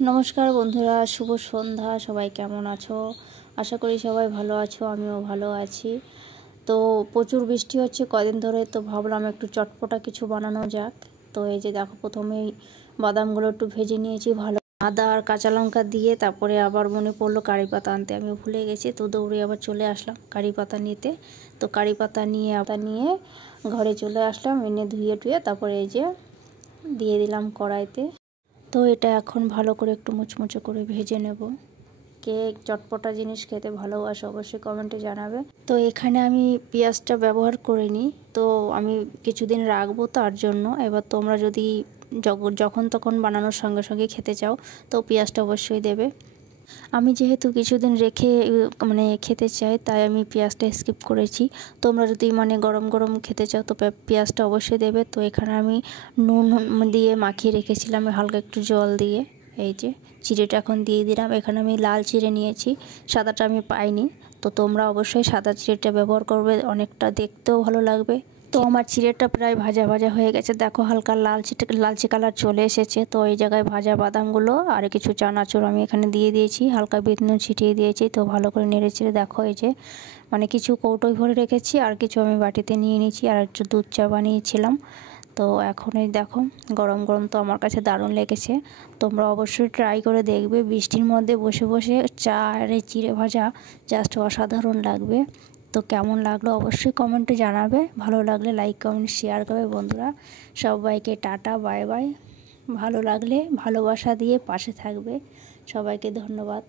नमस्कार बंधुरा शुभ सन्ध्या सबाई केमन आछो। आशा करी सबाई भालो आछो, आमिओ भालो आछि। तो प्रचुर बृष्टि होच्छे कदिन धरे, तो भाबलाम एकटु चटपटा किछु बानानो जाक। तो এই যে দেখো প্রথমেই বাদামগুলো একটু ভেজে নিয়েছি ভালো, আদা আর কাঁচা লঙ্কা দিয়ে। তারপরে আবার মনে পড়লো কারি পাতা আনতে, আমি ভুলে গেছি। তো দৌড়ে আবার চলে আসলাম কারি পাতা নিতে। তো কারি পাতা নিয়ে ঘরে চলে আসলাম, এনে ধুয়ে টুয়ে তারপরে এই যে দিয়ে দিলাম কড়াইতে। তো এটা এখন ভালো করে একটু মুচমুচে করে ভেজে নেব। কে চটপটা জিনিস খেতে ভালোবাসে অবশ্যই কমেন্টে জানাবে। তো এখানে আমি পেঁয়াজটা ব্যবহার করিনি, তো আমি কিছুদিন রাখবো তার জন্য। এবার তোমরা যদি যখন তখন বানানোর সঙ্গে সঙ্গে খেতে চাও তো পেঁয়াজটা অবশ্যই দেবে। আমি যেহেতু কিছুদিন রেখে খেতে চাই, তাই আমি পেঁয়াজটা স্কিপ করেছি। তোমরা যদি গরম গরম খেতে চাও তো পেঁয়াজটা অবশ্যই দেবে। তো এখানে আমি নুন দিয়ে মাখিয়ে রেখেছিলাম হালকা একটু জল দিয়ে। এই যে চিড়েটা এখন দিয়ে দিলাম। এখানে আমি লাল চিড়ে নিয়েছি, সাদাটা আমি পাইনি। তো তোমরা অবশ্যই সাদা চিড়েটা ব্যবহার করবে, অনেকটা দেখতেও ভালো লাগবে। তো আমার চিড়েটা প্রায় ভাজা ভাজা হয়ে গেছে, দেখো হালকা লালচে কালার চলে এসেছে। তো এই জায়গায় ভাজা বাদামগুলো আর কিছু চানাচুর আমি এখানে দিয়ে দিয়েছি, হালকা বিট নুন ছিটিয়ে দিয়েছি। তো ভালো করে নেড়ে চেড়ে দেখো এই যে কিছু কৌটোয় ভরে রেখেছি আর কিছু আমি বাটিতে নিয়ে নিয়েছি, আর একটু দুধ চা বানিয়েছিলাম। তো এখন এই দেখো গরম গরম তো আমার কাছে দারুণ লেগেছে। তোমরা অবশ্যই ট্রাই করে দেখবে, বৃষ্টির মধ্যে বসে বসে চা আর চিড়ে ভাজা জাস্ট অসাধারণ লাগবে। তো কেমন লাগলো অবশ্যই কমেন্টে জানাবে, ভালো লাগলে লাইক কমেন্ট শেয়ার করবে। বন্ধুরা সবাইকে টাটা বাই বাই। ভালো লাগলে ভালোবাসা দিয়ে পাশে থাকবে। সবাইকে ধন্যবাদ।